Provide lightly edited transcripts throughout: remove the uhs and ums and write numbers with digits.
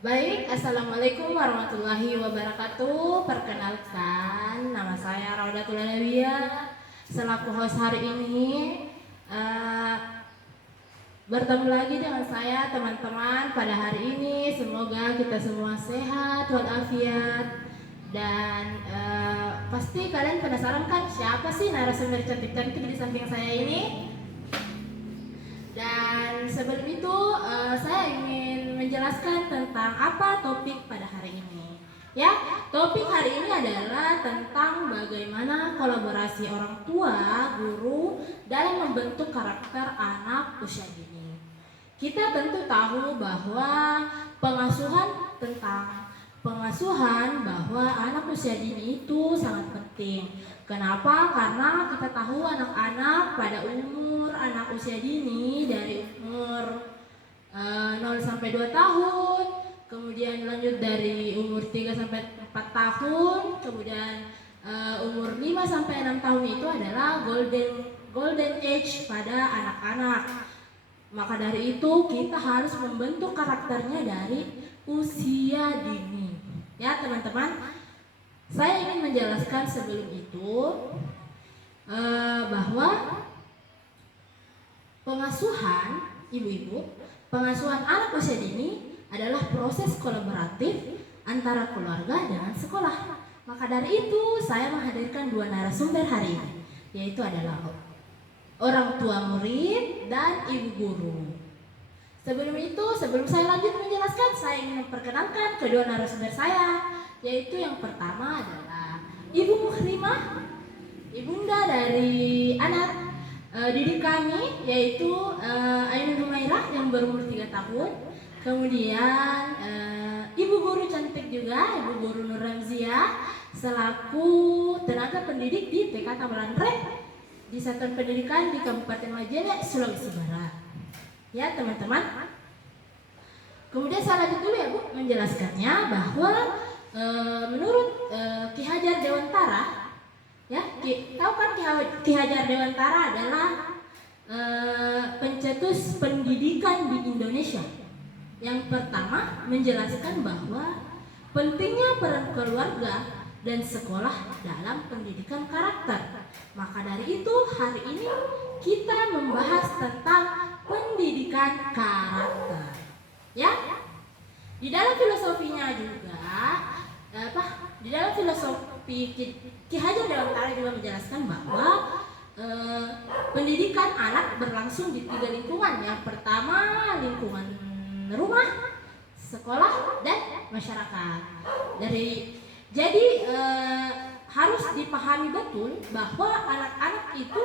Baik, Assalamualaikum warahmatullahi wabarakatuh. Perkenalkan, nama saya Raudatul Alawiyah. Selaku host hari ini, eh, bertemu lagi dengan saya teman-teman pada hari ini. Semoga kita semua sehat walafiat. Dan pasti kalian penasaran kan siapa sih narasumber cantik-cantik di samping saya ini? Dan sebelum itu saya ingin menjelaskan tentang apa topik pada hari ini. Ya, topik hari ini adalah tentang bagaimana kolaborasi orang tua, guru dalam membentuk karakter anak usia dini. Kita tentu tahu bahwa pengasuhan bahwa anak usia dini itu sangat penting. Kenapa? Karena kita tahu anak-anak pada umur anak usia dini dari umur 0 sampai 2 tahun, kemudian lanjut dari umur 3 sampai 4 tahun, kemudian umur 5 sampai 6 tahun itu adalah golden age pada anak-anak. Maka dari itu kita harus membentuk karakternya dari usia dini. Ya, teman-teman. Saya ingin menjelaskan sebelum itu bahwa pengasuhan pengasuhan anak usia dini adalah proses kolaboratif antara keluarga dengan sekolah. Maka dari itu saya menghadirkan dua narasumber hari ini, yaitu adalah orang tua murid dan ibu guru. Sebelum saya lanjut menjelaskan, saya ingin memperkenalkan kedua narasumber saya, yaitu yang pertama adalah Ibu Muhrimah, ibunda dari anak didik kami, yaitu Ainun Humairah yang berumur 3 tahun. Kemudian ibu guru cantik juga, Ibu Guru Nur Ramzia, selaku tenaga pendidik di TK Tabalanre di Satuan Pendidikan di Kabupaten Majene, Sulawesi Barat. Ya, teman-teman. Kemudian saya lanjut dulu ya Bu menjelaskannya bahwa menurut Ki Hajar Dewantara, ya, tahu kan Ki Hajar Dewantara adalah pencetus pendidikan di Indonesia. Yang pertama menjelaskan bahwa pentingnya peran keluarga dan sekolah dalam pendidikan karakter. Maka dari itu hari ini kita membahas tentang pendidikan karakter. Ya, di dalam filosofinya juga di dalam filosofi Ki Hajar Dewantara juga menjelaskan bahwa pendidikan anak berlangsung di 3 lingkungan. Yang pertama lingkungan rumah, sekolah, dan masyarakat. Jadi harus dipahami betul bahwa anak-anak itu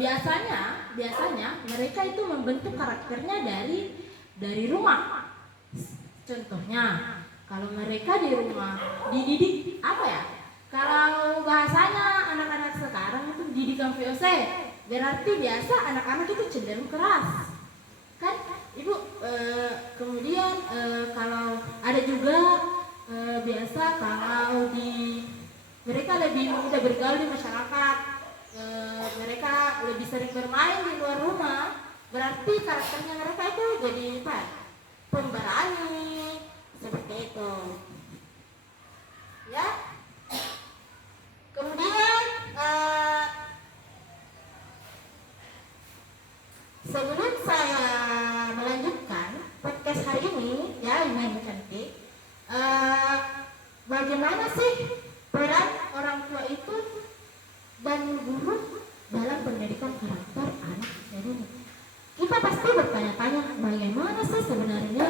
biasanya mereka itu membentuk karakternya dari rumah. Contohnya, kalau mereka di rumah dididik apa ya? Kalau bahasanya anak-anak sekarang itu didikan VOC, berarti biasa anak-anak itu cenderung keras, kan, Ibu? Kemudian kalau ada juga biasa kalau mereka lebih mudah bergaul di masyarakat, mereka lebih sering bermain di luar rumah, berarti karakternya mereka itu jadi apa? Pemberani, seperti itu. Ya. Kemudian sebelum saya melanjutkan podcast hari ini, ya Ibu cantik, bagaimana sih peran orang tua itu dan guru dalam pendidikan karakter anak jadi kita pasti bertanya-tanya bagaimana sih sebenarnya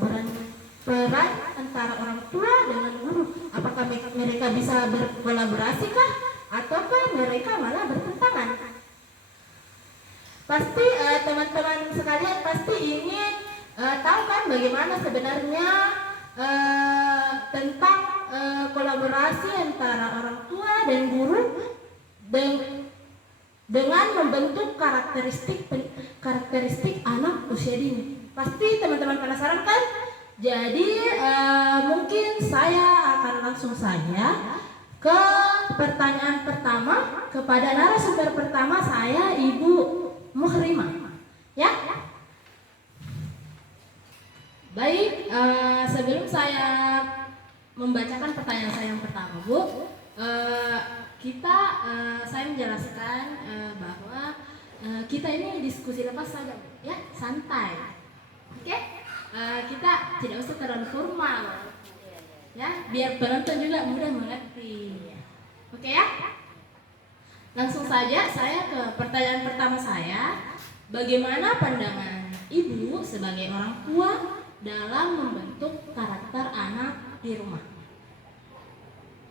peran antara orang tua dengan guru. Apakah mereka bisa berkolaborasi kah ataukah mereka malah bertentangan? Pasti teman-teman sekalian pasti ingin tahu kan bagaimana sebenarnya tentang kolaborasi antara orang tua dan guru dengan membentuk karakteristik anak usia dini. Pasti teman-teman penasaran kan? Jadi mungkin saya akan langsung saja ke pertanyaan pertama kepada narasumber pertama saya, Ibu Muhrimah. Ya. Baik, sebelum saya membacakan pertanyaan saya yang pertama, Bu, saya menjelaskan bahwa kita ini diskusi lepas saja, Bu, ya, santai. Oke? Kita tidak usah terlalu formal, ya, biar penonton juga mudah mengerti. Oke ya? Langsung saja saya ke pertanyaan pertama saya. Bagaimana pandangan ibu sebagai orang tua dalam membentuk karakter anak di rumah?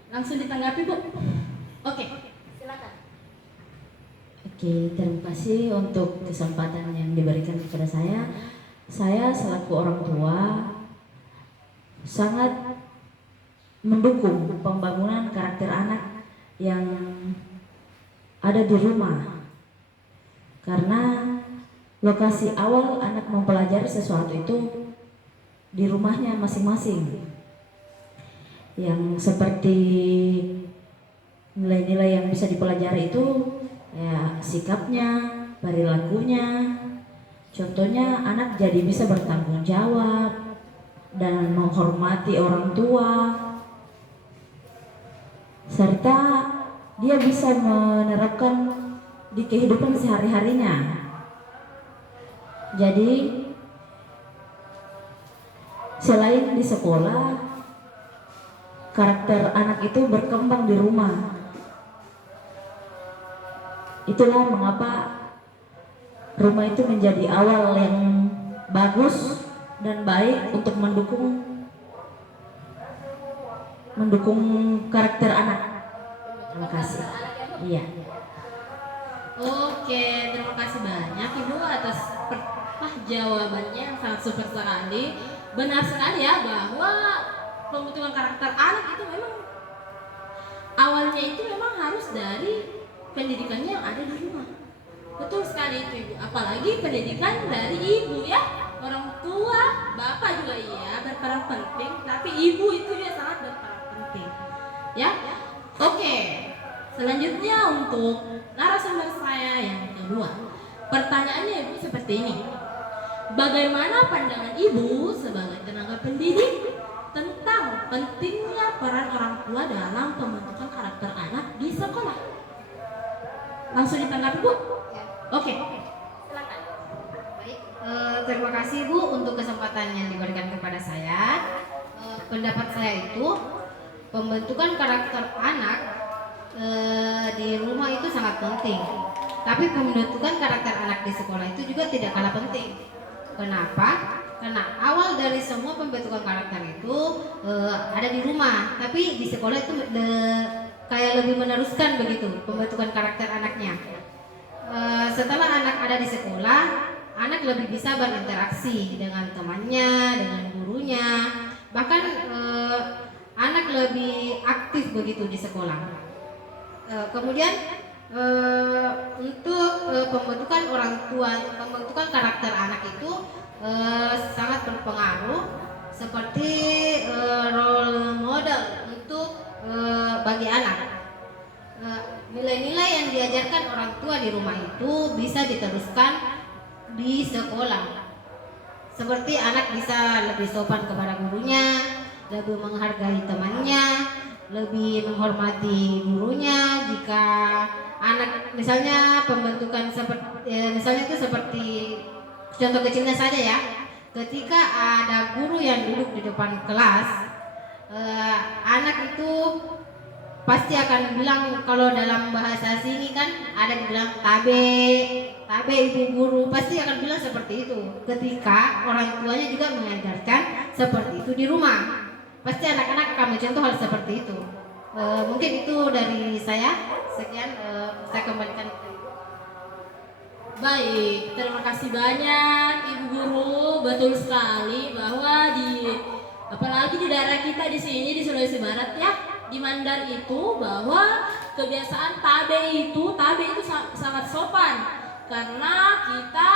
Langsung ditanggapi, Bu. Oke, silakan. Oke, terima kasih untuk kesempatan yang diberikan kepada saya. Saya selaku orang tua sangat mendukung pembangunan karakter anak yang ada di rumah, karena lokasi awal anak mempelajari sesuatu itu di rumahnya masing-masing. Yang seperti nilai-nilai yang bisa dipelajari itu ya sikapnya, perilakunya. Contohnya anak jadi bisa bertanggung jawab dan menghormati orang tua, serta dia bisa menerapkan di kehidupan sehari-harinya. Jadi selain di sekolah, karakter anak itu berkembang di rumah. Itulah mengapa rumah itu menjadi awal yang bagus dan baik untuk mendukung karakter anak. Terima kasih. Iya. Oke, terima kasih banyak Ibu atas jawabannya yang sangat super sekali. Benar sekali ya bahwa pembentukan karakter anak itu memang awalnya itu memang harus dari pendidikannya yang ada di rumah. Betul sekali itu Ibu. Apalagi pendidikan dari ibu ya. Orang tua, bapak juga iya berperan penting, tapi ibu itu dia sangat berperan penting. Ya. Oke. Selanjutnya untuk narasumber saya yang kedua. Pertanyaannya Ibu seperti ini. Bagaimana pandangan Ibu sebagai tenaga pendidik tentang pentingnya peran orang tua dalam pembentukan karakter anak di sekolah? Langsung ditanggapi, Bu? Ya. Oke. Silakan. Baik, terima kasih Bu untuk kesempatan yang diberikan kepada saya. Pendapat saya itu pembentukan karakter anak di rumah itu sangat penting. Tapi pembentukan karakter anak di sekolah itu juga tidak kalah penting. Kenapa? Karena awal dari semua pembentukan karakter itu ada di rumah, tapi di sekolah itu kayak lebih meneruskan begitu pembentukan karakter anaknya. Setelah anak ada di sekolah, anak lebih bisa berinteraksi dengan temannya, dengan gurunya, bahkan anak lebih aktif begitu di sekolah. Kemudian untuk pembentukan orang tua, pembentukan karakter anak itu sangat berpengaruh seperti role model untuk bagi anak. Nilai-nilai yang diajarkan orang tua di rumah itu bisa diteruskan di sekolah. Seperti anak bisa lebih sopan kepada gurunya, lebih menghargai temannya, lebih menghormati gurunya. Jika anak misalnya pembentukan misalnya itu seperti contoh kecilnya saja ya, ketika ada guru yang duduk di depan kelas, anak itu pasti akan bilang, kalau dalam bahasa sini kan ada dibilang tabe ibu guru, pasti akan bilang seperti itu. Ketika orang tuanya juga mengajarkan seperti itu di rumah, pasti anak-anak akan mencontoh hal seperti itu. Mungkin itu dari saya. Sekian, saya kembalikan. Baik, terima kasih banyak Ibu Guru. Betul sekali bahwa apalagi di daerah kita di sini di Sulawesi Barat ya, di Mandar itu, bahwa kebiasaan tabe itu sangat sopan, karena kita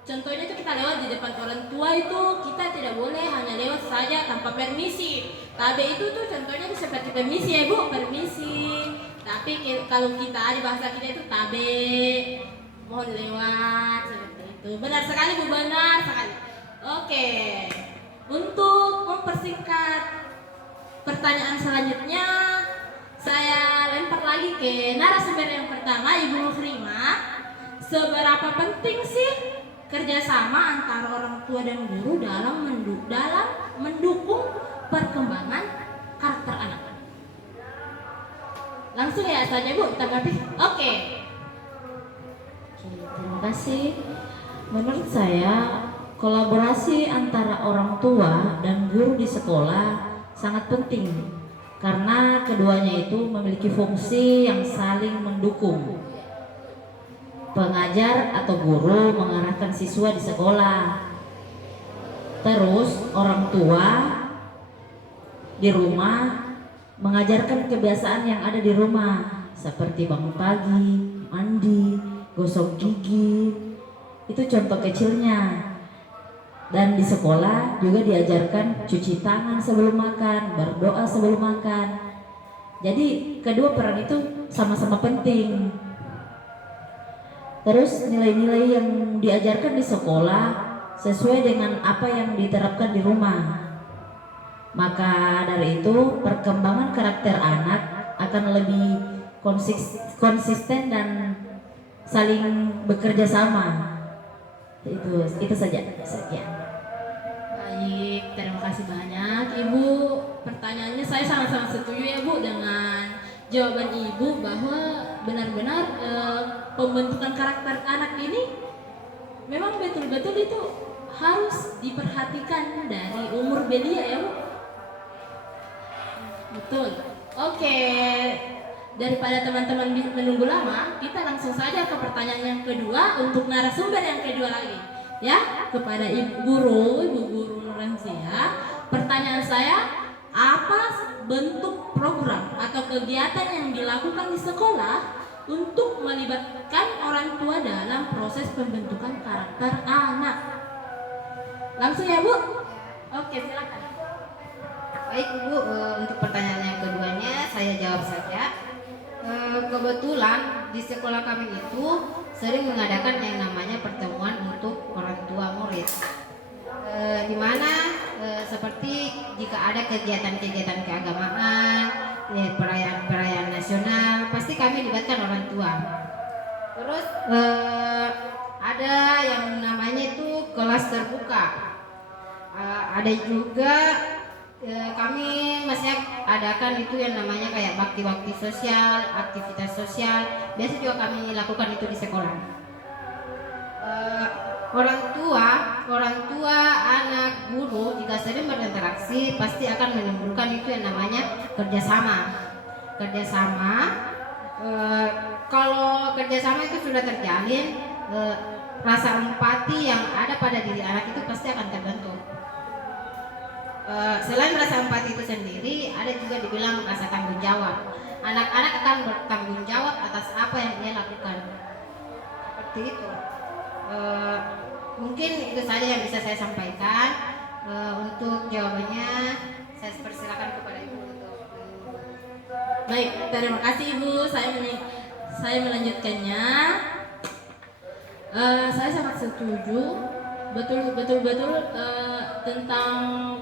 contohnya itu kita lewat di depan orang tua itu kita tidak boleh hanya lewat saja tanpa permisi. Tabe itu tuh contohnya itu seperti permisi ya Bu, permisi. Tapi kalau kita di bahasa kita itu tabe, mohon lewat, seperti itu. Benar sekali Bu, benar sekali. Oke. pertanyaan selanjutnya saya lempar lagi ke narasumber yang pertama, Ibu Muhrimah. Seberapa penting sih kerjasama antara orang tua dan guru dalam mendukung perkembangan karakter anak? Langsung ya saja Bu, tanggapi. Oke. Terima kasih. Menurut saya, kolaborasi antara orang tua dan guru di sekolah sangat penting karena keduanya itu memiliki fungsi yang saling mendukung. Pengajar atau guru mengarahkan siswa di sekolah. Terus orang tua di rumah mengajarkan kebiasaan yang ada di rumah seperti bangun pagi, mandi, gosok gigi. Itu contoh kecilnya. Dan di sekolah juga diajarkan cuci tangan sebelum makan, berdoa sebelum makan. Jadi kedua peran itu sama-sama penting. Terus nilai-nilai yang diajarkan di sekolah sesuai dengan apa yang diterapkan di rumah. Maka dari itu perkembangan karakter anak akan lebih konsisten dan saling bekerja sama. Itu saja. Sekian. Baik, terima kasih banyak Ibu. Pertanyaannya saya sangat-sangat setuju ya Bu dengan jawaban Ibu bahwa benar-benar pembentukan karakter anak ini memang betul-betul itu harus diperhatikan dari umur belia ya Bu. Betul. Oke. Daripada teman-teman menunggu lama, kita langsung saja ke pertanyaan yang kedua untuk narasumber yang kedua lagi. Ya, kepada Ibu Guru Nurhansia. Pertanyaan saya, apa bentuk program atau kegiatan yang dilakukan di sekolah untuk melibatkan orang tua dalam proses pembentukan karakter anak? Langsung ya Bu. Oke, silakan. Baik Bu, untuk pertanyaan yang keduanya saya jawab saja. Kebetulan di sekolah kami itu sering mengadakan yang namanya pertemuan untuk orang tua murid, di mana seperti jika ada kegiatan-kegiatan keagamaan, perayaan-perayaan nasional, pasti kami libatkan orang tua. Terus ada yang namanya itu kelas terbuka, ada juga kami masih adakan itu yang namanya kayak bakti-bakti sosial, aktivitas sosial. Biasa juga kami lakukan itu di sekolah. Orang tua, anak, guru jika sering berinteraksi pasti akan menimbulkan itu yang namanya kerjasama. Kalau kerjasama itu sudah terjalin, rasa empati yang ada pada diri anak itu pasti akan terbentuk. Selain rasa empati itu sendiri, ada juga dibilang rasa tanggung jawab. Anak-anak akan bertanggung jawab atas apa yang dia lakukan. Seperti itu. Mungkin itu saja yang bisa saya sampaikan. Untuk jawabannya, saya persilakan kepada Ibu untuk. Baik, terima kasih Ibu. Saya melanjutkannya. Saya sangat setuju. Betul tentang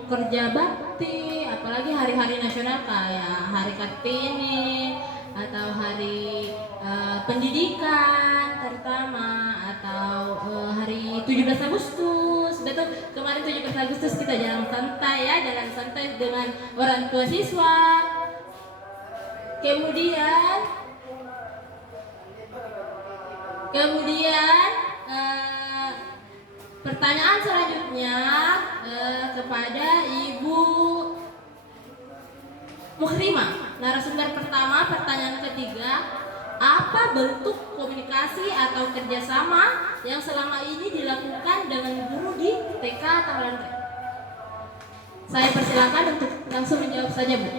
kerja bakti, apalagi hari-hari nasional kayak Hari Kartini atau Hari Pendidikan terutama, atau hari 17 Agustus. Betul, kemarin 17 Agustus kita jalan santai dengan orang tua siswa. Kemudian pertanyaan selanjutnya kepada Ibu Muhrimah. Narasumber pertama, pertanyaan ketiga, apa bentuk komunikasi atau kerjasama yang selama ini dilakukan dengan guru di TK Tamalan? Saya persilakan untuk langsung menjawab saja Bu.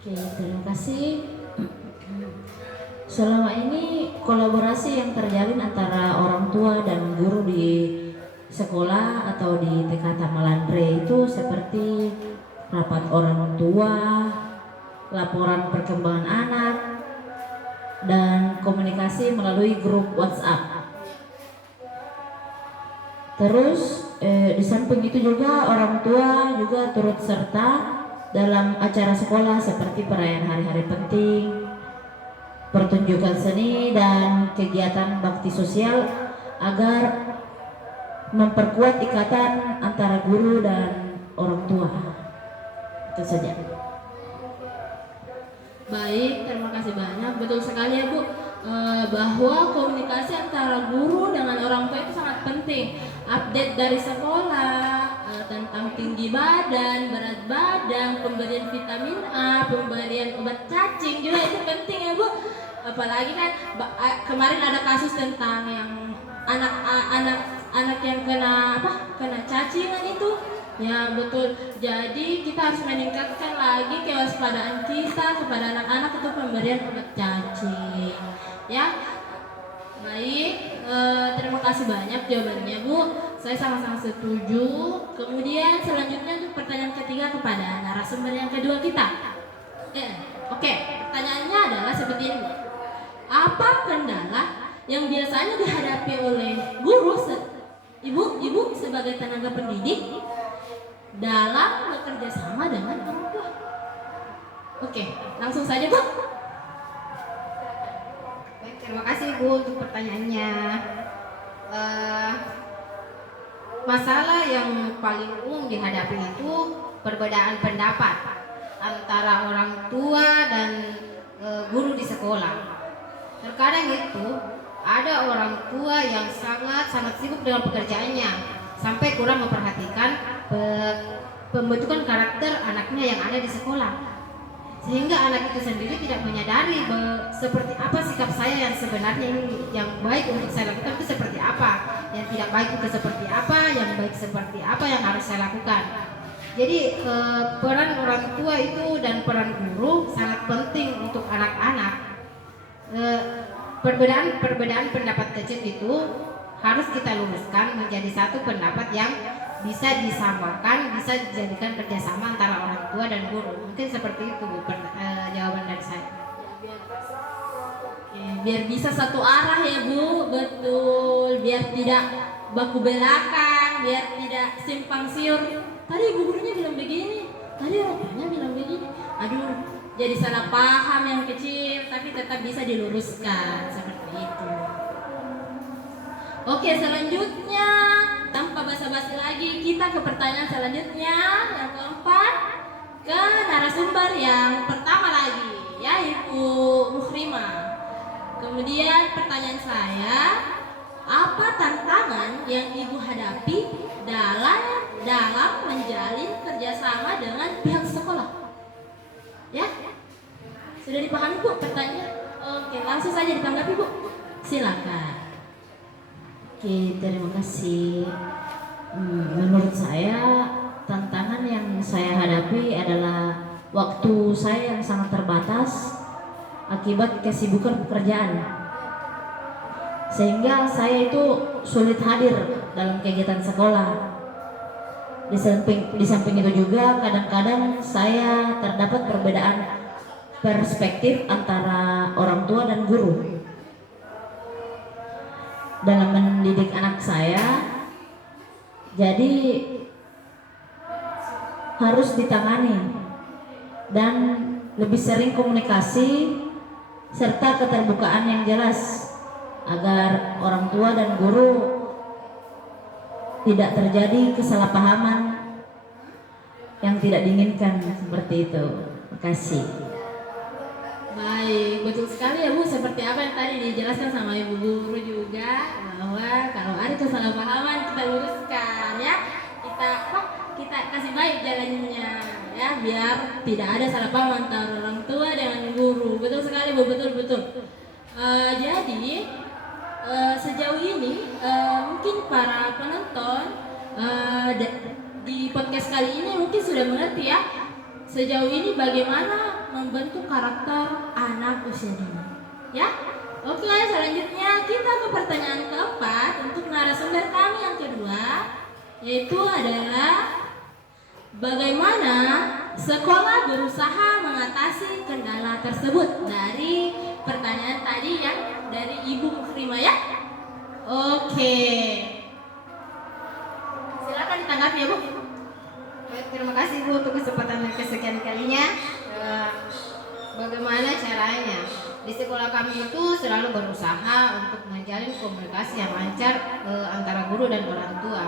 Oke, terima kasih. Selama ini kolaborasi yang terjalin antara orang tua dan guru di sekolah atau di TK Tamalandre itu seperti rapat orang tua, laporan perkembangan anak, dan komunikasi melalui grup WhatsApp. Terus di samping itu juga orang tua juga turut serta dalam acara sekolah seperti perayaan hari-hari penting, pertunjukan seni, dan kegiatan bakti sosial agar memperkuat ikatan antara guru dan orang tua. Itu saja. Baik, terima kasih banyak. Betul sekali ya Bu, bahwa komunikasi antara guru dengan orang tua itu sangat penting. Update dari sekolah tentang tinggi badan, berat badan, pemberian vitamin A, pemberian obat cacing juga itu penting ya Bu. Apalagi kan kemarin ada kasus tentang yang anak yang kena cacingan itu. Ya betul. Jadi kita harus meningkatkan lagi kewaspadaan kita kepada anak-anak untuk pemberian obat cacing. Ya, baik. Terima kasih banyak jawabannya Bu. Saya sangat-sangat setuju. Kemudian selanjutnya untuk pertanyaan ketiga kepada narasumber yang kedua kita. Oke, pertanyaannya adalah seperti ini Bu. Apa kendala yang biasanya dihadapi oleh guru ibu sebagai tenaga pendidik dalam bekerja sama dengan orang tua? Oke, langsung saja Bu. Baik, terima kasih Bu untuk pertanyaannya. Masalah yang paling umum dihadapi itu perbedaan pendapat antara orang tua dan guru di sekolah. Terkadang itu ada orang tua yang sangat sibuk dengan pekerjaannya sampai kurang memperhatikan pembentukan karakter anaknya yang ada di sekolah, sehingga anak itu sendiri tidak menyadari seperti apa sikap saya yang sebenarnya ini, yang baik untuk saya lakukan itu seperti apa, yang tidak baik itu seperti apa, yang baik seperti apa yang harus saya lakukan. Jadi peran orang tua itu dan peran guru sangat penting untuk anak-anak. Perbedaan pendapat kecil itu harus kita luruskan menjadi satu pendapat yang bisa disamakan, bisa dijadikan kerjasama antara orang tua dan guru. Mungkin seperti itu Bu, jawaban dari saya. Biar bisa satu arah ya Bu, betul. Biar tidak baku belakan, biar tidak simpang siur. Tadi ibu gurunya bilang begini, tadi orang tuanya bilang begini. Aduh, jadi salah paham yang kecil, tapi tetap bisa diluruskan seperti itu. Oke, selanjutnya tanpa basa-basi lagi kita ke pertanyaan selanjutnya yang keempat, ke narasumber yang pertama lagi, ya Ibu Muhrimah. Kemudian pertanyaan saya, apa tantangan yang Ibu hadapi dalam menjalin kerjasama dengan pihak sekolah? Ya, sudah dipahami Bu pertanyaan? Oke, langsung saja ditanggapi Bu. Silakan. Oke, terima kasih. Menurut saya tantangan yang saya hadapi adalah waktu saya yang sangat terbatas akibat kesibukan pekerjaan, sehingga saya itu sulit hadir dalam kegiatan sekolah. Di samping itu juga kadang-kadang saya terdapat perbedaan perspektif antara orang tua dan guru dalam mendidik anak saya. Jadi harus ditangani dan lebih sering komunikasi serta keterbukaan yang jelas agar orang tua dan guru tidak terjadi kesalahpahaman yang tidak diinginkan seperti itu. Terima kasih. Baik, betul sekali ya Bu, seperti apa yang tadi dijelaskan sama Ibu Guru juga, bahwa kalau ada kesalahpahaman kita luruskan ya, kita kasih baik jalannya ya, biar tidak ada salah paham antara orang tua dengan guru. Betul sekali Bu, betul. Jadi sejauh ini mungkin para penonton di podcast kali ini mungkin sudah mengerti ya, sejauh ini bagaimana membentuk karakter anak usia dini. Ya, oke, selanjutnya kita ke pertanyaan keempat untuk narasumber kami yang kedua, yaitu adalah bagaimana sekolah berusaha mengatasi kendala tersebut. Dari pertanyaan tadi yang dari Ibu Muhrimah ya. Oke, silakan ditanggapi ya Bu. terima kasih Bu untuk kesempatan yang kesekian kalinya. Bagaimana caranya? Di sekolah kami itu selalu berusaha untuk menjalin komunikasi yang lancar antara guru dan orang tua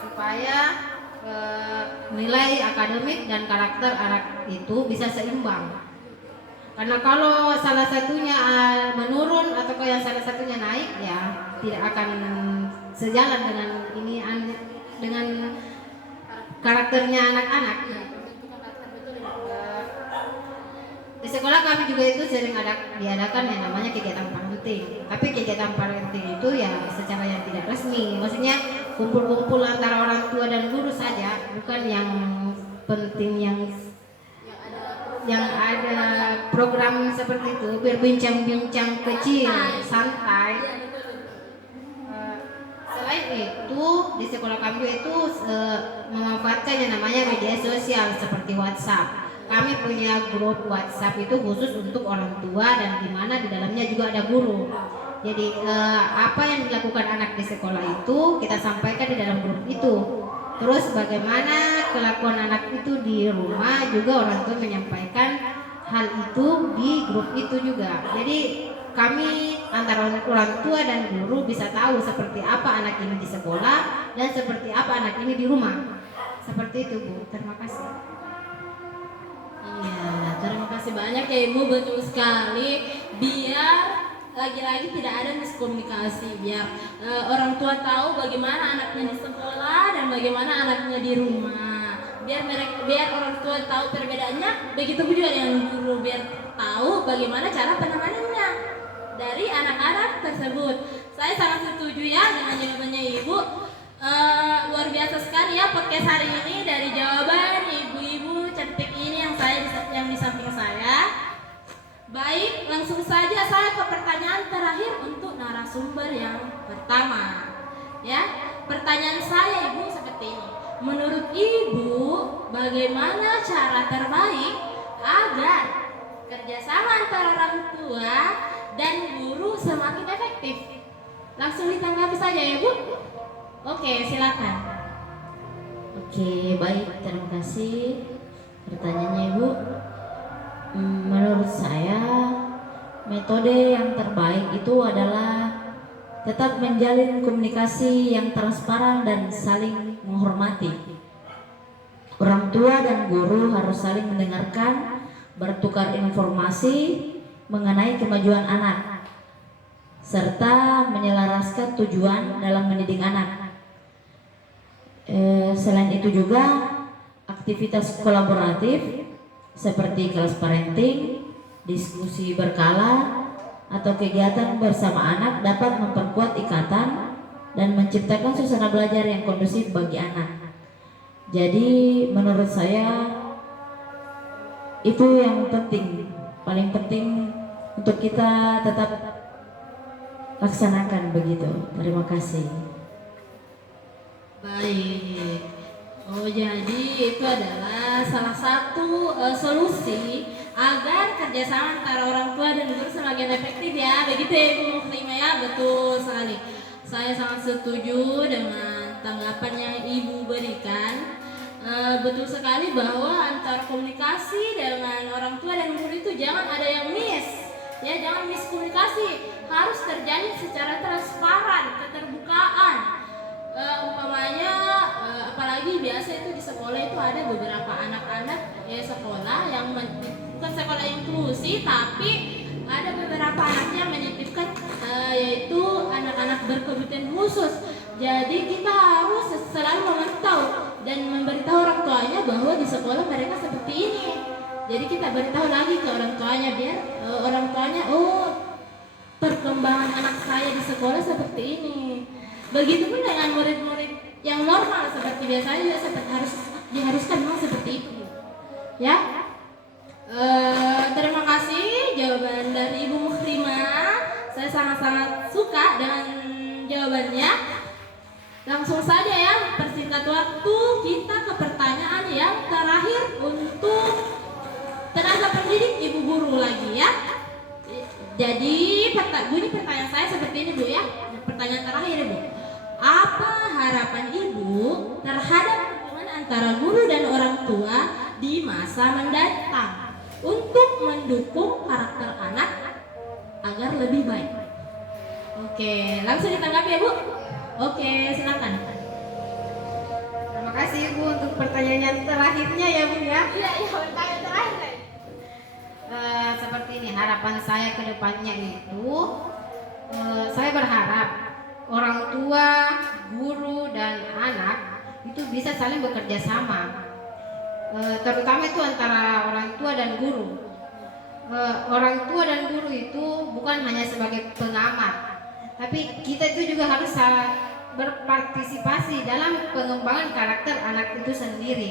supaya nilai akademik dan karakter anak itu bisa seimbang. Karena kalau salah satunya menurun atau kalau yang salah satunya naik, ya tidak akan sejalan dengan karakternya anak-anak. Di sekolah kami juga itu sering diadakan yang namanya kegiatan parenting. Tapi kegiatan parenting itu ya secara yang tidak resmi. Maksudnya kumpul-kumpul antara orang tua dan guru saja, bukan yang penting yang ada program seperti itu, berbincang-bincang kecil, santai. Selain itu di sekolah kami itu memanfaatkan yang namanya media sosial seperti WhatsApp. Kami punya grup WhatsApp itu khusus untuk orang tua dan di mana di dalamnya juga ada guru. Jadi apa yang dilakukan anak di sekolah itu kita sampaikan di dalam grup itu. Terus bagaimana kelakuan anak itu di rumah juga orang tua menyampaikan hal itu di grup itu juga. Jadi kami antara orang tua dan guru bisa tahu seperti apa anak ini di sekolah dan seperti apa anak ini di rumah. Seperti itu Bu. Terima kasih. Iya, terima kasih banyak ya Ibu, betul sekali. Biar lagi-lagi tidak ada miskomunikasi, biar orang tua tahu bagaimana anaknya di sekolah dan bagaimana anaknya di rumah. Biar orang tua tahu perbedaannya, begitu juga dengan guru biar tahu bagaimana cara penanganannya dari anak-anak tersebut. Saya sangat setuju ya dengan jawabannya Ibu. Luar biasa sekali ya podcast hari ini dari jawaban ibu-ibu cantik ini yang di samping saya. Baik, langsung saja saya ke pertanyaan terakhir untuk narasumber yang pertama. Ya, pertanyaan saya Ibu seperti ini. Menurut Ibu, bagaimana cara terbaik agar kerjasama antara orang tua dan guru semakin efektif? Langsung ditanggapi saja ya Bu. Oke, silakan. Oke, baik, terima kasih pertanyaannya Ibu. Menurut saya metode yang terbaik itu adalah tetap menjalin komunikasi yang transparan dan saling menghormati. Orang tua dan guru harus saling mendengarkan, bertukar informasi mengenai kemajuan anak, serta menyelaraskan tujuan dalam mendidik anak. Selain itu juga aktivitas kolaboratif seperti kelas parenting, diskusi berkala, atau kegiatan bersama anak dapat memperkuat ikatan dan menciptakan suasana belajar yang kondusif bagi anak. Jadi menurut saya itu yang penting, paling penting untuk kita tetap laksanakan begitu. Terima kasih. Baik. Oh, jadi itu adalah salah satu solusi agar kerjasama antara orang tua dan guru semakin efektif ya. Begitu ya Ibu Mukhrimah ya, betul sekali. Saya sangat setuju dengan tanggapan yang Ibu berikan. Betul sekali bahwa antara komunikasi dengan orang tua dan guru itu jangan ada yang miss. Ya, jangan miskomunikasi. Harus terjadi secara transparan, keterbukaan. Umpamanya apalagi biasa itu di sekolah itu ada beberapa anak-anak sekolah yang bukan sekolah inklusi, tapi ada beberapa anaknya menitipkan yaitu anak-anak berkebutuhan khusus. Jadi kita harus selalu memantau dan memberitahu orang tuanya bahwa di sekolah mereka seperti ini. Jadi kita beritahu lagi ke orang tuanya biar orang tuanya perkembangan anak saya di sekolah seperti ini. Begitupun dengan murid-murid yang normal seperti biasanya juga diharuskan memang seperti itu. Ya. Terima kasih jawaban dari Ibu Mukhrimah. Saya sangat-sangat suka dengan jawabannya. Langsung saja ya, persingkat waktu kita ke pertanyaan yang terakhir untuk tenaga pendidik Ibu guru lagi ya. Jadi bunyi pertanyaan saya seperti ini Bu ya. Pertanyaan terakhir Ibu. Apa harapan Ibu terhadap hubungan antara guru dan orang tua di masa mendatang untuk mendukung karakter anak agar lebih baik. Oke, langsung ditanggapi ya Bu. Oke, silakan. Terima kasih Bu untuk pertanyaan terakhirnya ya Bu ya. Iya, pertanyaan terakhir. Seperti ini harapan saya ke depannya itu, saya berharap orang tua, guru dan anak itu bisa saling bekerja sama, terutama itu antara orang tua dan guru. Orang tua dan guru itu bukan hanya sebagai pengamat, tapi kita itu juga harus berpartisipasi dalam pengembangan karakter anak itu sendiri.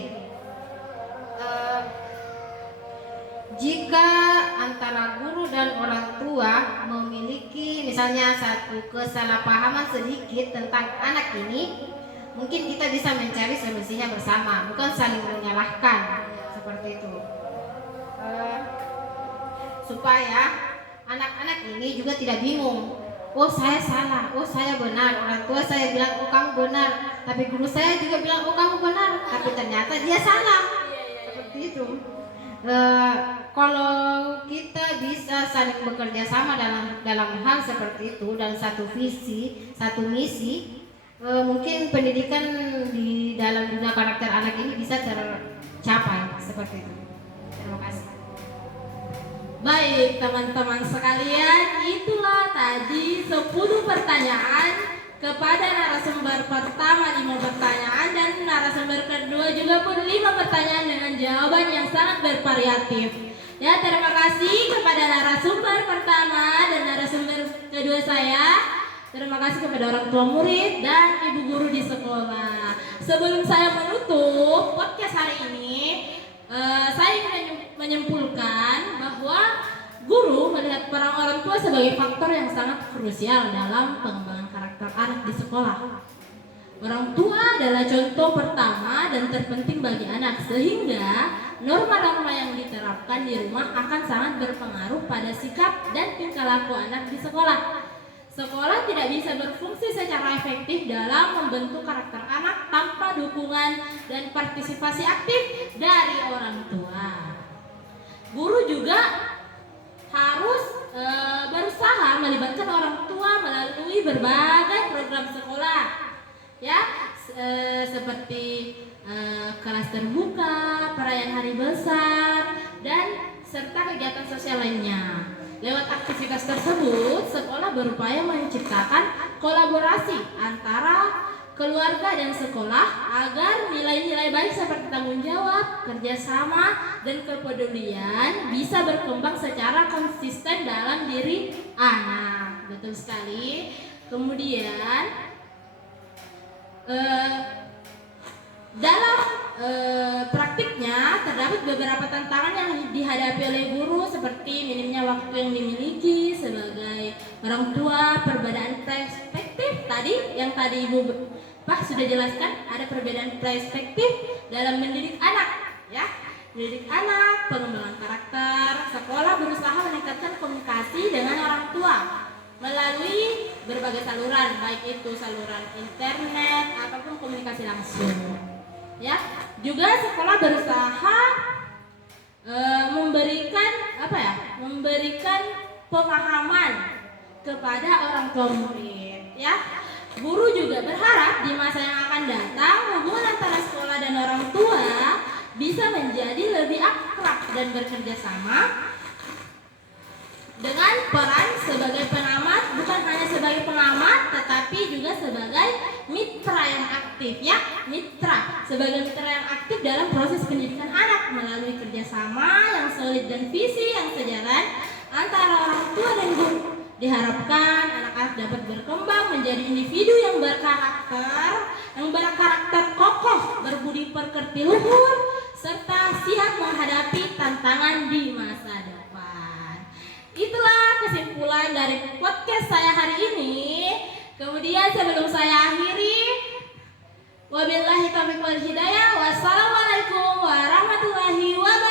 Jika antara guru dan orang tua memiliki misalnya satu kesalahpahaman sedikit tentang anak ini, mungkin kita bisa mencari solusinya bersama, bukan saling menyalahkan seperti itu. Supaya anak-anak ini juga tidak bingung. Oh saya salah, oh saya benar. Orang tua saya bilang oh kamu benar, tapi guru saya juga bilang oh kamu benar, tapi ternyata dia salah. Seperti itu. Kalau kita bisa saling bekerja sama dalam hal seperti itu dan satu visi, satu misi, mungkin pendidikan di dalam dunia karakter anak ini bisa tercapai seperti itu. Terima kasih. Baik teman-teman sekalian, itulah tadi 10 pertanyaan kepada narasumber pertama 5 pertanyaan dan narasumber kedua juga pun 5 pertanyaan dengan jawaban yang sangat bervariatif. Ya, terima kasih kepada narasumber pertama dan narasumber kedua saya. Terima kasih kepada orang tua murid dan ibu guru di sekolah. Sebelum saya menutup podcast hari ini, saya ingin menyimpulkan bahwa guru melihat peran orang tua sebagai faktor yang sangat krusial dalam pengembangan karakter anak di sekolah. Orang tua adalah contoh pertama dan terpenting bagi anak, sehingga norma-norma yang diterapkan di rumah akan sangat berpengaruh pada sikap dan tingkah laku anak di sekolah. Sekolah tidak bisa berfungsi secara efektif dalam membentuk karakter anak tanpa dukungan dan partisipasi aktif dari orang tua. Guru juga harus berusaha melibatkan orang tua melalui berbagai program sekolah, ya, seperti kelas terbuka, perayaan hari besar, dan serta kegiatan sosial lainnya. Lewat aktivitas tersebut, sekolah berupaya menciptakan kolaborasi antara keluarga dan sekolah agar nilai-nilai baik seperti tanggung jawab, kerjasama, dan kepedulian bisa berkembang secara konsisten dalam diri anak. Betul sekali. Kemudian dalam praktiknya terdapat beberapa tantangan yang dihadapi oleh guru seperti minimnya waktu yang dimiliki sebagai orang tua, perbedaan perspektif yang tadi Ibu Pak sudah jelaskan, ada perbedaan perspektif dalam mendidik anak, ya. Mendidik anak, pengembangan karakter. Sekolah berusaha meningkatkan komunikasi dengan orang tua melalui berbagai saluran, baik itu saluran internet ataupun komunikasi langsung. Ya, juga sekolah berusaha memberikan pemahaman kepada orang tua murid, ya. Guru juga berharap di masa yang akan datang hubungan antara sekolah dan orang tua bisa menjadi lebih akrab dan bekerja sama dengan peran sebagai pengamat, bukan hanya sebagai pengamat tetapi juga sebagai mitra yang aktif, ya, sebagai mitra yang aktif dalam proses pendidikan anak melalui kerjasama yang solid dan visi yang sejalan antara orang tua dan guru. Diharapkan anak-anak dapat berkembang menjadi individu yang berkarakter kokoh, berbudi pekerti luhur, serta siap menghadapi tantangan di masa depan. Itulah kesimpulan dari podcast saya hari ini. Kemudian sebelum saya akhiri, wabillahi taufiq wal hidayah, wassalamualaikum warahmatullahi wabarakatuh.